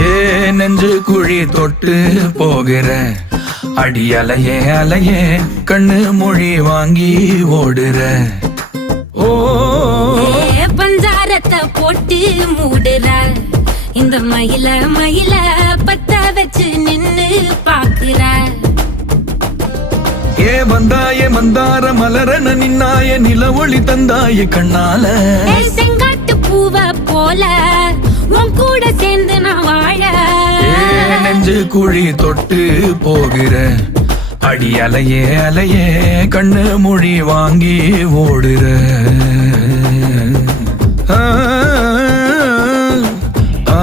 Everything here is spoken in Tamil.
ஏ நெஞ்சு குழி தொட்டு போகிற அடி அலையே அலையே கண்ணு மொழி வாங்கி ஓடுற. ஓ பஞ்சாரத்தை போட்டு மூடுற இந்த மயில மயில பத்த வச்சு நின்னு பாக்குற. ஏ வந்தாய மந்தார மலரன நின்னாய நில ஒளி தந்தாய கண்ணால. செங்காட்டு பூவ போல உன் கூட சேர்ந்து நான் வாழ. நெஞ்சு குழி தொட்டு போகிற அடி அலையே அலையே கண்ணு மொழி வாங்கி ஓடுற. ஆ ஆ